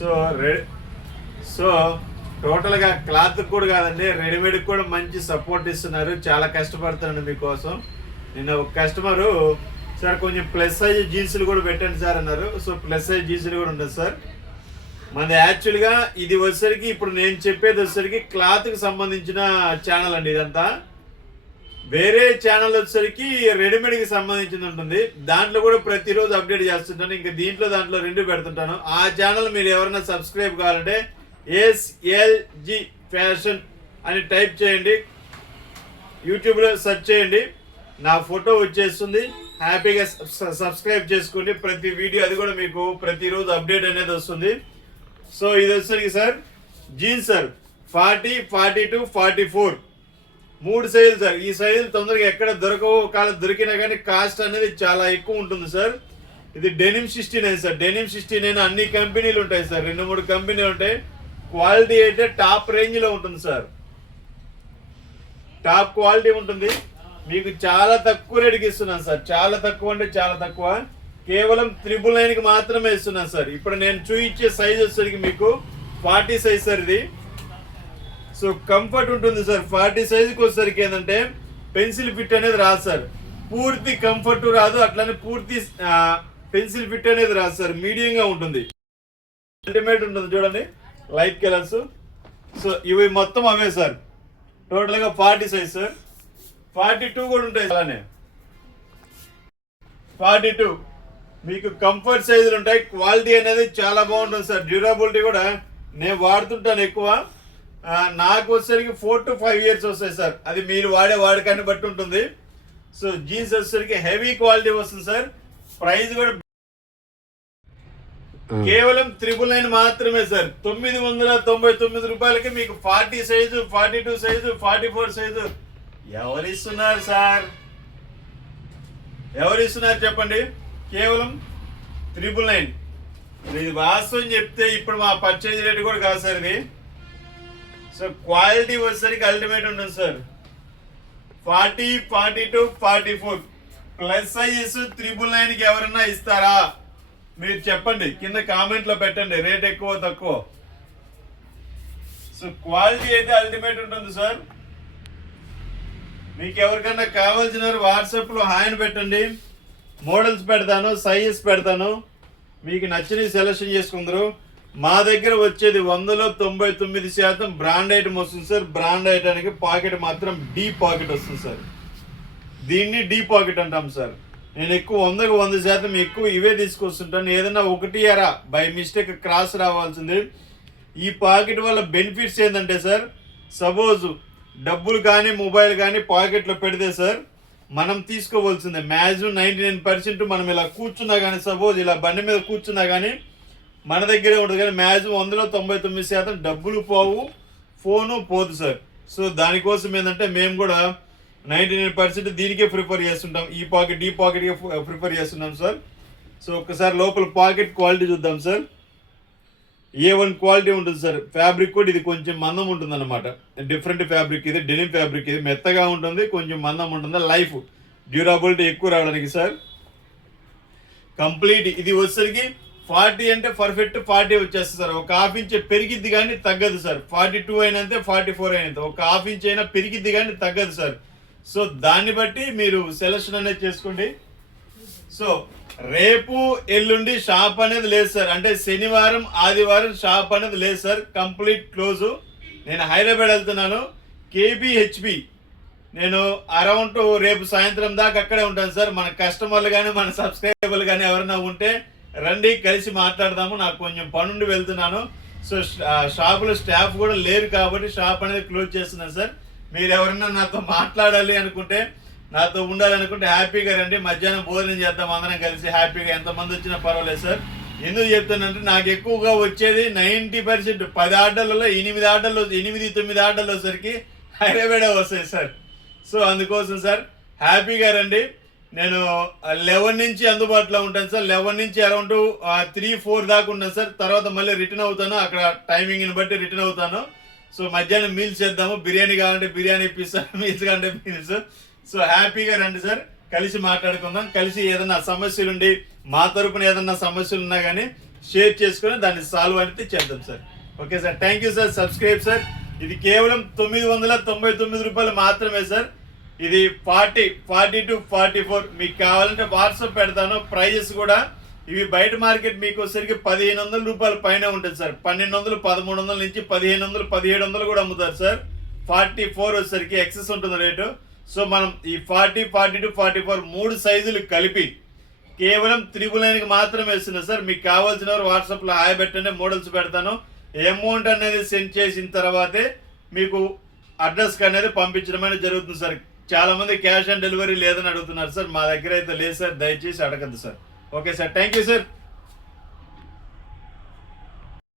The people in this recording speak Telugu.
సో సో టోటల్గా క్లాత్ కూడా కాదండి, రెడీమేడ్కి కూడా మంచి సపోర్ట్ ఇస్తున్నారు. చాలా కష్టపడుతున్నాను మీకోసం. నిన్న ఒక కస్టమరు సార్ కొంచెం ప్లస్ సైజ్ జీన్సులు కూడా పెట్టండి సార్ అన్నారు. సో ప్లస్ సైజ్ జీన్సులు కూడా ఉంటుంది సార్. మనది యాక్చువల్గా ఇది వచ్చేసరికి ఇప్పుడు నేను చెప్పేది వచ్చేసరికి క్లాత్కి సంబంధించిన ఛానల్ అండి. ఇదంతా వేరే ఛానల్ వచ్చేసరికి రెడీమేడ్కి సంబంధించింది ఉంటుంది. దాంట్లో కూడా ప్రతిరోజు అప్డేట్ చేస్తుంటాను. ఇంకా దాంట్లో రెండు పెడుతుంటాను. ఆ ఛానల్ మీరు ఎవరైనా సబ్స్క్రైబ్ కావాలంటే SLG ఫ్యాషన్ అని టైప్ చేయండి, యూట్యూబ్లో సెర్చ్ చేయండి, నా ఫోటో వచ్చేస్తుంది. హ్యాపీగా సబ్స్క్రైబ్ చేసుకోండి. ప్రతి వీడియో అది కూడా మీకు ప్రతిరోజు అప్డేట్ అనేది వస్తుంది. సో ఇది వచ్చేసరికి సార్ జీన్స్ సార్ 40, 42, 44 3 సైజులు సార్. ఈ సైజులు తొందరగా ఎక్కడ దొరకవు, ఒకవేళ దొరికినా కానీ కాస్ట్ అనేది చాలా ఎక్కువ ఉంటుంది సార్. ఇది డెనిమ్ 69 సార్. డెనిమ్ 69 అన్ని కంపెనీలు ఉంటాయి సార్, 2-3 కంపెనీలు ఉంటాయి. క్వాలిటీ అయితే టాప్ రేంజ్లో ఉంటుంది సార్, టాప్ క్వాలిటీ ఉంటుంది. మీకు చాలా తక్కువ రేటుకి ఇస్తున్నాను సార్. చాలా తక్కువ అంటే చాలా తక్కువ, కేవలం 999కి మాత్రమే ఇస్తున్నాను సార్. ఇప్పుడు నేను చూపించే సైజ్ వచ్చేసరికి మీకు 40 సైజ్ సార్ ఇది. సో కంఫర్ట్ ఉంటుంది సార్. 40 సైజుకి వచ్చేసరికి ఏంటంటే పెన్సిల్ ఫిట్ అనేది రాదు సార్, పూర్తి కంఫర్ట్ రాదు, అట్లానే పూర్తి పెన్సిల్ ఫిట్ అనేది రాదు సార్, మీడియంగా ఉంటుంది. అల్టిమేట్ ఉంటుంది చూడండి, లైట్ కలర్స్. సో ఇవి మొత్తం అవే సార్. టోటల్గా 40 సైజ్ సార్. 42 కూడా ఉంటాయి అలానే. 42 మీకు కంఫర్ట్ సైజులు ఉంటాయి. క్వాలిటీ అనేది చాలా బాగుంటుంది సార్. డ్యూరబిలిటీ కూడా నేను వాడుతుంటాను ఎక్కువ. నాకు వచ్చేసరికి 4 to 5 years వస్తాయి సార్. అది మీరు వాడే వాడకాన్ని బట్టి ఉంటుంది. సో జీన్స్ వచ్చేసరికి హెవీ క్వాలిటీ వస్తుంది సార్. ప్రైస్ కూడా కేవలం 999 మాత్రమే సార్. 999 రూపాయలకి మీకు 40 సైజు, 42 సైజు, 44 సైజు ఎవరిస్తున్నారు సార్? ఎవరిస్తున్నారు చెప్పండి? కేవలం 999. ఇది వాస్తవం చెప్తే ఇప్పుడు మా పర్చేజ్ రేట్ కూడా కాదు సార్ ఇది. సో క్వాలిటీ వచ్చేసరికి అల్టిమేట్ ఉంటుంది సార్. 40, 42, 44 ప్లస్ సైజెస్ 999కి ఎవరన్నా ఇస్తారా? మీరు చెప్పండి, కింద కామెంట్లో పెట్టండి, రేట్ ఎక్కువ తక్కువ. సో క్వాలిటీ అయితే అల్టిమేట్ ఉంటుంది సార్. మీకు ఎవరికన్నా కావాల్సిన వాట్సాప్లో హాయ్ పెట్టండి, మోడల్స్ పెడతాను, సైజెస్ పెడతాను, మీకు నచ్చినవి సెలెక్షన్ చేసుకుందరు. మా దగ్గర వచ్చేది 100లో 99% బ్రాండ్ ఐటమ్ వస్తుంది సార్. బ్రాండ్ ఐటానికి పాకెట్ మాత్రం డీ పాకెట్ వస్తుంది సార్. దీన్ని డీ పాకెట్ అంటాం సార్. నేను ఎక్కువ 100కు 100% ఎక్కువ ఇవే తీసుకొస్తుంటాను. ఏదైనా ఒకటి అరా బై మిస్టేక్ క్రాస్ రావాల్సింది. ఈ పాకెట్ వల్ల బెనిఫిట్స్ ఏంటంటే సార్, సపోజ్ డబ్బులు కానీ మొబైల్ కానీ పాకెట్లో పెడితే సార్ మనం తీసుకోవాల్సిందే. మ్యాక్సిమం 99% మనం ఇలా కూర్చున్నా కానీ, సపోజ్ ఇలా బండి మీద కూర్చున్నా కానీ మన దగ్గరే ఉంటుంది. కానీ మ్యాక్సిమం 100లో 99% డబ్బులు పోవు, ఫోను పోదు సార్. సో దానికోసం ఏంటంటే మేము కూడా 99% దీనికే ప్రిఫర్ చేస్తుంటాం. ఈ పాకెట్, ఈ పాకెట్కే ప్రిఫర్ చేస్తున్నాం సార్. సో ఒక్కసారి లోపల పాకెట్ క్వాలిటీ చూద్దాం సార్. A1 క్వాలిటీ ఉంటుంది సార్. ఫ్యాబ్రిక్ కూడా ఇది కొంచెం మందం ఉంటుంది అనమాట. డిఫరెంట్ ఫ్యాబ్రిక్ ఇది, డెనిమ్ ఫ్యాబ్రిక్ ఇది. మెత్తగా ఉంటుంది, కొంచెం మందం ఉంటుంది. లైఫ్ డ్యూరబిలిటీ ఎక్కువ రావడానికి సార్. కంప్లీట్ ఇది వచ్చేసరికి 40 అంటే పర్ఫెక్ట్ 40 వచ్చేస్తుంది సార్. ఒక ½ ఇంచ్ పెరిగిద్ది కానీ తగ్గదు సార్. 42 అయినంతే, 44 అయినంతే, ఒక ½ ఇంచ్ అయినా పెరిగిద్ది కానీ తగ్గదు సార్. సో దాన్ని బట్టి మీరు సెలెక్షన్ అనేది చేసుకోండి. సో రేపు ఎల్లుండి షాప్ అనేది లేదు సార్. అంటే శనివారం ఆదివారం షాప్ అనేది లేదు సార్, కంప్లీట్ క్లోజు. నేను హైదరాబాద్ వెళ్తున్నాను, KBHP. నేను అరౌండ్ రేపు సాయంత్రం దాకా అక్కడే ఉంటాను సార్. మన కస్టమర్లు కానీ మన సబ్స్క్రైబర్లు కానీ ఎవరైనా ఉంటే రండి, కలిసి మాట్లాడదాము. నాకు కొంచెం పనుండి వెళ్తున్నాను. సో షాపులో స్టాఫ్ కూడా లేరు కాబట్టి షాప్ అనేది క్లోజ్ చేస్తున్నాను సార్. మీరు ఎవరైనా నాతో మాట్లాడాలి అనుకుంటే, నాతో ఉండాలనుకుంటే హ్యాపీగా రండి. మధ్యాహ్నం భోజనం చేద్దాం అందరం కలిసి హ్యాపీగా. ఎంతమంది వచ్చినా పర్వాలేదు సార్. ఎందుకు చెప్తానంటే నాకు ఎక్కువగా వచ్చేది 90% 10 ఆర్డర్లలో 8 ఆర్డర్లు, 8-9 ఆర్డర్లు వచ్చేసరికి హైదరాబాద్ వస్తాయి సార్. సో అందుకోసం సార్ హ్యాపీగా రండి. నేను 11 నుంచి అందుబాటులో ఉంటాను సార్. 11 నుంచి అరౌండ్ 3-4 దాకా ఉంటాను సార్. తర్వాత మళ్ళీ రిటర్న్ అవుతాను, అక్కడ టైమింగ్ని బట్టి రిటర్న్ అవుతాను. సో మధ్యాహ్నం మీల్స్ చేద్దాము. బిర్యానీ కావాలంటే బిర్యానీ ఇప్పిస్తాను, మీల్స్ కావాలంటే మీల్స్. సో హ్యాపీగా రండి సార్, కలిసి మాట్లాడుకుందాం. కలిసి ఏదన్నా సమస్యలు ఉండి మా తరపున ఏదన్నా సమస్యలు ఉన్నా కానీ షేర్ చేసుకొని దాన్ని సాల్వ్ అనేది చేద్దాం sir. Okay sir, thank you sir. Subscribe sir. ఇది కేవలం 999 రూపాయలు మాత్రమే సార్. ఇది 40, 42, 44 మీకు కావాలంటే వాట్సాప్ పెడతాను. ప్రైజెస్ కూడా ఇవి బయట మార్కెట్ మీకు వచ్చేసరికి 1500 రూపాయల పైన ఉంటుంది సార్. 1200, 1300 నుంచి 1500, 1700 కూడా అమ్ముతారు సార్. 44 వచ్చేసరికి ఎక్సెస్ ఉంటుంది రేటు. సో మనం ఈ 40, 42, 44 3 సైజులు కలిపి కేవలం 999కి మాత్రమే ఇస్తున్నా సార్. మీకు కావాల్సిన వారు వాట్సాప్లో హాయ్ పెట్టండి, మోడల్స్ పెడతాను. అమౌంట్ అనేది సెండ్ చేసిన తర్వాతే మీకు అడ్రస్కి అనేది పంపించడం అనేది జరుగుతుంది సార్. చాలా మంది క్యాష్ ఆన్ డెలివరీ లేదని అడుగుతున్నారు సార్. మా దగ్గర అయితే లేదు సార్, దయచేసి అడగద్దు sir. Okay sir, thank you sir.